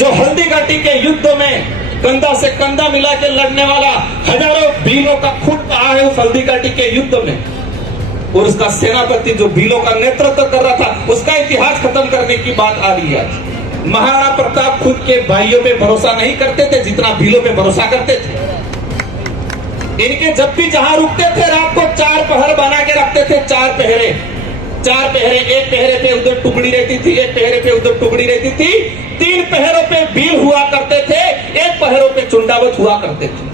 जो हल्दी घाटी के युद्ध में कंधा से कंधा मिला के लड़ने वाला हजारों भीलों का खून बहा है उस हल्दी घाटी के युद्ध में, और उसका सेनापति जो भीलों का नेतृत्व कर रहा था, उसका इतिहास खत्म करने की बात आ रही है आज। महाराणा प्रताप खुद के भाइयों पे भरोसा नहीं करते थे जितना भीलों पे भरोसा करते थे। इनके जब भी जहां रुकते थे रात को 4 पहर बना के रखते थे, 4 पहरे, एक पहरे पे उधर टुकड़ी रहती थी, एक पहरे पे उधर टुकड़ी रहती थी, 3 पहरों पे भील हुआ करते थे, 1 पहरों पे चुंडावत हुआ करते थे।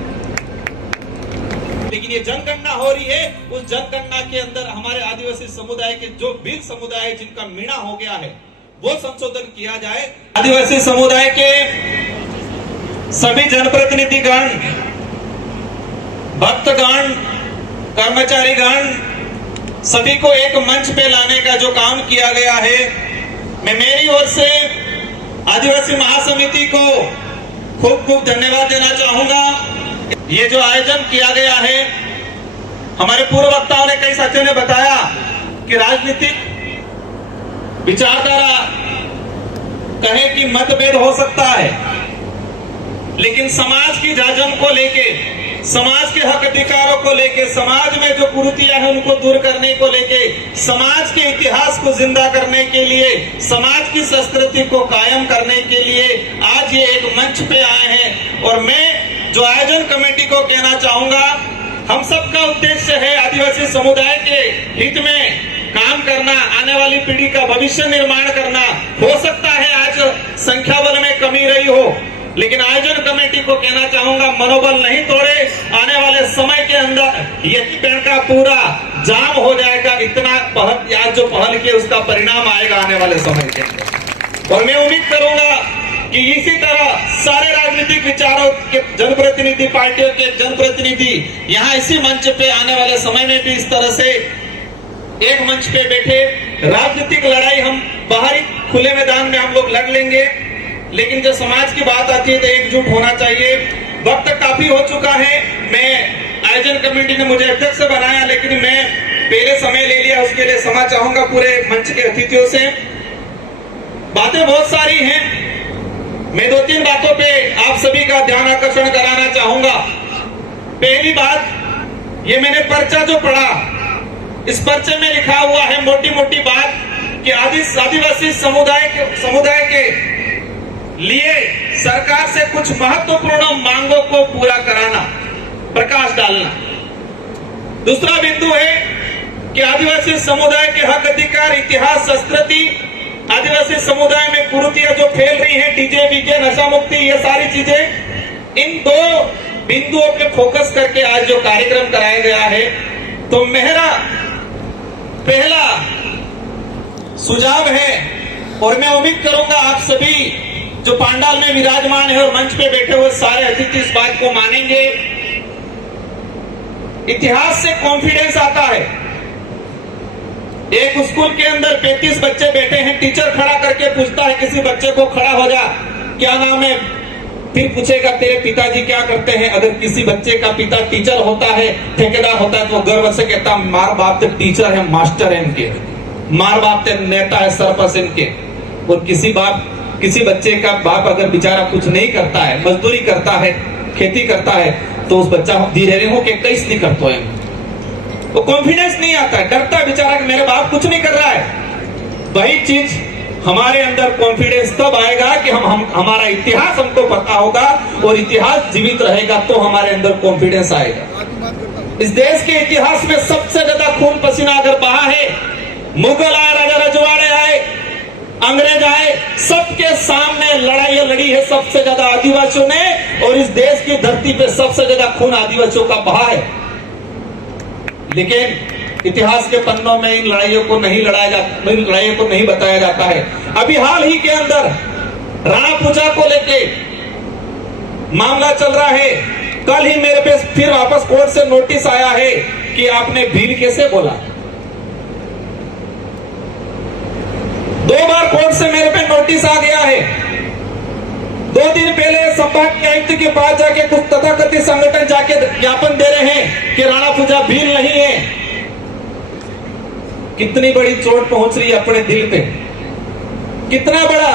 लेकिन ये जनगणना हो रही है, उस जनगणना के अंदर हमारे आदिवासी समुदाय के जो भील समुदाय जिनका मीणा हो गया है वो संशोधन किया जाए। आदिवासी समुदाय के सभी जनप्रतिनिधिगण, भक्तगण, कर्मचारीगण, सभी को एक मंच पे लाने का जो काम किया गया है, मैं मेरी ओर से आदिवासी महासमिति को खूब खूब धन्यवाद देना चाहूंगा। ये जो आयोजन किया गया है, हमारे पूर्व वक्ताओं ने, कई साथियों ने बताया कि राजनीतिक विचारधारा कहे कि मतभेद हो सकता है, लेकिन समाज की जाजम को लेके, समाज के हक अधिकारों को लेके, समाज में जो कुरीतियां हैं उनको दूर करने को लेके, समाज के इतिहास को जिंदा करने के लिए, समाज की संस्कृति को कायम करने के लिए आज ये एक मंच पे आए हैं। और मैं जो आयोजन कमेटी को कहना चाहूंगा, हम सबका उद्देश्य है आदिवासी समुदाय के हित में काम करना, आने वाली पीढ़ी का भविष्य निर्माण करना। हो सकता है आज संख्या बल में कमी रही हो, लेकिन आयोजन कमेटी को कहना चाहूंगा, मनोबल नहीं तोड़े, आने वाले समय के अंदर ये पेड़ का पूरा जाम हो जाएगा। इतना आज जो पहल की उसका परिणाम आएगा आने वाले समय के अंदर। और मैं उम्मीद करूंगा कि इसी तरह सारे राजनीतिक विचारों के जनप्रतिनिधि, पार्टियों के जनप्रतिनिधि यहाँ इसी मंच पे आने वाले समय में भी इस तरह से एक मंच पे बैठे राजनीतिक लड़ाई हम बाहरी खुले मैदान में हम लोग लड़ लेंगे, लेकिन जब समाज की बात आती है तो एकजुट होना चाहिए। वक्त काफी हो चुका है। मैं आयोजन कमेटी ने मुझे अध्यक्ष बनाया, लेकिन मैं पहले समय ले लिया, उसके लिए क्षमा चाहूंगा पूरे मंच के अतिथियों से। बातें बहुत सारी हैं, मैं 2-3 बातों पे आप सभी का ध्यान आकर्षण कराना चाहूंगा। पहली बात, ये मैंने पर्चा जो पढ़ा, इस पर्चे में लिखा हुआ है मोटी मोटी बात कि आदिवासी समुदाय के लिए सरकार से कुछ महत्वपूर्ण मांगों को पूरा कराना, प्रकाश डालना। दूसरा बिंदु है कि आदिवासी समुदाय के हक अधिकार, इतिहास, संस्कृति, आदिवासी समुदाय में कुरीतियां जो फैल रही हैं, डीजे बीजे, नशा मुक्ति, ये सारी चीजें, इन 2 बिंदुओं पे फोकस करके आज जो कार्यक्रम कराया गया है, तो मेरा पहला सुझाव है, और मैं उम्मीद करूंगा आप सभी जो पांडाल में विराजमान है और मंच पे बैठे हुए सारे अतिथि इस बात को मानेंगे। इतिहास से कॉन्फिडेंस आता है। एक स्कूल के अंदर 35 बच्चे बैठे हैं, टीचर खड़ा करके पूछता है किसी बच्चे को, खड़ा हो जा, क्या नाम है, फिर पूछेगा तेरे पिताजी क्या करते हैं। अगर किसी बच्चे का पिता टीचर होता है, ठेकेदार होता है, तो गर्व से कहता मार बाप तो टीचर है, मास्टर है इनके, मार बाप तो नेता है, सरपंच इनके। और किसी बच्चे का बाप अगर बेचारा कुछ नहीं करता है, मजदूरी करता है, खेती करता है, तो उस बच्चा धीरे हो के कैसे नहीं करता है, वो कॉन्फिडेंस नहीं आता है, डरता है बेचारा कि मेरे बाप कुछ नहीं कर रहा है। वही चीज हमारे अंदर कॉन्फिडेंस तब आएगा कि हमारा इतिहास हमको पता होगा, और इतिहास जीवित रहेगा तो हमारे अंदर कॉन्फिडेंस आएगा। इस देश के इतिहास में सबसे ज्यादा खून पसीना अगर बहा है, मुगल आए, राजा रजवाड़े आए, अंग्रेज आए, सबके सामने लड़ाई लड़ी है सबसे ज्यादा आदिवासियों ने, और इस देश की धरती पे सबसे ज्यादा खून आदिवासियों का बहा है। लेकिन इतिहास के पन्नों में इन लड़ाइयों को नहीं लड़ाइयों को नहीं बताया जाता है। अभी हाल ही के अंदर राणा पूजा को लेके मामला चल रहा है। कल ही मेरे पे फिर वापस कोर्ट से नोटिस आया है कि आपने भील कैसे बोला। 2 बार कोर्ट से मेरे पे नोटिस आ गया है। 2 दिन पहले संभाग के आयुक्त के पास जाके कुछ तथाकथित संगठन जाके ज्ञापन दे रहे हैं कि राणा पूजा भील नहीं है। कितनी बड़ी चोट पहुंच रही है अपने दिल पे, कितना बड़ा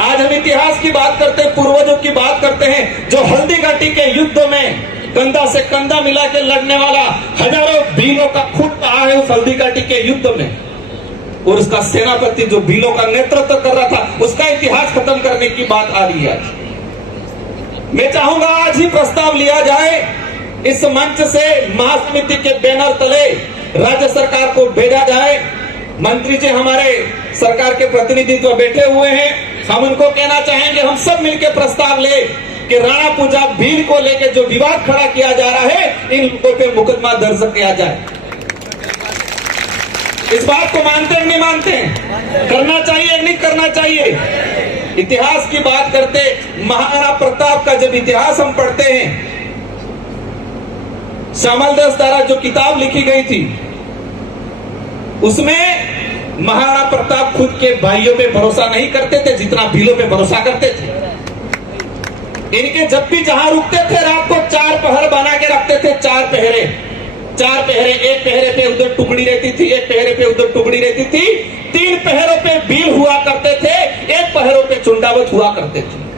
आज हम इतिहास की बात करते हैं, पूर्वजों की बात करते हैं, जो हल्दी घाटी के युद्ध में कंधा से कंधा मिला के लड़ने वाला, हजारों भीलों का खून बहा है उस हल्दी घाटी के युद्ध में, और उसका सेनापति जो भीलों का नेतृत्व कर रहा था, उसका इतिहास खत्म करने की बात आ रही है आज। मैं चाहूंगा आज ही प्रस्ताव लिया जाए, इस मंच से महासमिति के बैनर तले राज्य सरकार को भेजा जाए। मंत्री जी हमारे सरकार के प्रतिनिधित्व बैठे हुए हैं, हम उनको कहना चाहेंगे, हम सब मिलकर प्रस्ताव ले कि राणा पूजा भील को लेकर जो विवाद खड़ा किया जा रहा है, इन लोगों पे मुकदमा दर्ज किया जाए। इस बात को मानते हैं नहीं मानते हैं? करना चाहिए नहीं करना चाहिए? इतिहास की बात करते, महाराणा प्रताप का जब इतिहास हम पढ़ते हैं, श्यामल दास द्वारा जो किताब लिखी गई थी, उसमें महाराणा प्रताप खुद के भाइयों पे भरोसा नहीं करते थे जितना भीलों पे भरोसा करते थे। इनके जब भी जहां रुकते थे, रात को 4 पहर बना के रखते थे, 4 पहरे, एक पहरे पे उधर टुकड़ी रहती थी, एक पहरे पे उधर टुकड़ी रहती थी, 3 पहरों पे भील हुआ करते थे, 1 पहरों पे चुंडावत हुआ करते थे।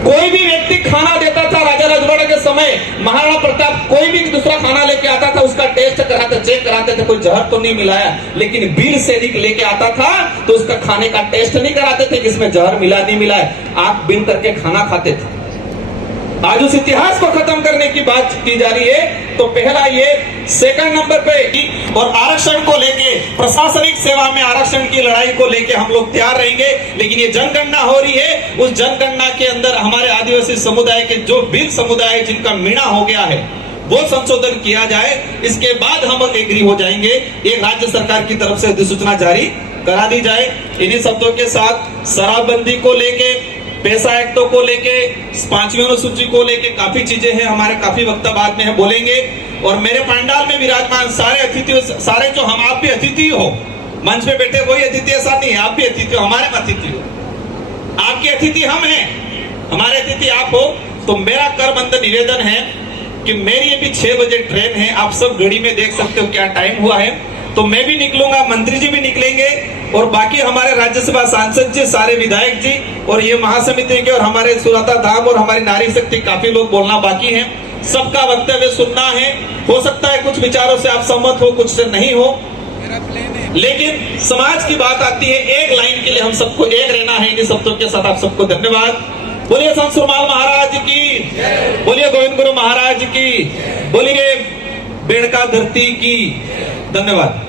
कोई भी व्यक्ति खाना देता था राजा रजवाड़ा के समय, महाराणा प्रताप कोई भी दूसरा खाना लेके आता था, उसका टेस्ट कराते, चेक कराते थे, कोई जहर तो नहीं मिलाया। लेकिन भील सैनिक लेके आता था तो उसका खाने का टेस्ट नहीं कराते थे कि इसमें जहर मिला नहीं मिला है, आंख बिन करके खाना खाते थे। आज उस इतिहास को खत्म करने की बात की जा रही है। तो पहला ये, सेकंड नंबर पे, और आरक्षण को लेके, प्रशासनिक सेवा में आरक्षण की लड़ाई को लेके हम लोग तैयार रहेंगे। लेकिन ये जनगणना हो रही है, उस जनगणना के अंदर हमारे आदिवासी समुदाय के जो भील समुदाय जिनका मीणा हो गया है, वो संशोधन किया जाए। इसके बाद हम एग्री हो जाएंगे, एक राज्य सरकार की तरफ से अधिसूचना जारी करा दी जाए। इन्हीं शब्दों के साथ शराबबंदी को लेके, पैसा एक्टों को लेके, 5वीं अनुसूची को लेके काफी चीजें हैं, हमारे काफी वक्ता बाद में बोलेंगे। और मेरे पंडाल में विराजमान सारे अतिथि, सारे जो हम, आप भी अतिथि हो, मंच पे बैठे वही अतिथि, ऐसा नहीं है, आप भी अतिथि हो, हमारे अतिथि हो, आपके अतिथि हम हैं, हमारे अतिथि आप हो। तो मेरा करबंद निवेदन है कि मेरी अभी 6 बजे ट्रेन है, आप सब घड़ी में देख सकते हो क्या टाइम हुआ है, तो मैं भी निकलूंगा, मंत्री जी भी निकलेंगे, और बाकी हमारे राज्यसभा सांसद जी, सारे विधायक जी, और ये महासमिति के, और हमारे सुरता धाम और हमारी नारी शक्ति, काफी लोग बोलना बाकी है। सबका वक्तव्य सुनना है। हो सकता है कुछ विचारों से आप सहमत हो, कुछ से नहीं हो, लेकिन समाज की बात आती है, एक लाइन के लिए हम सबको एक रहना है। इन शब्दों के साथ आप सबको धन्यवाद। बोलिए संत सुरमाल महाराज की, बोलिए गोविंद गुरु महाराज की, बोलिए बेड़का धरती की। धन्यवाद।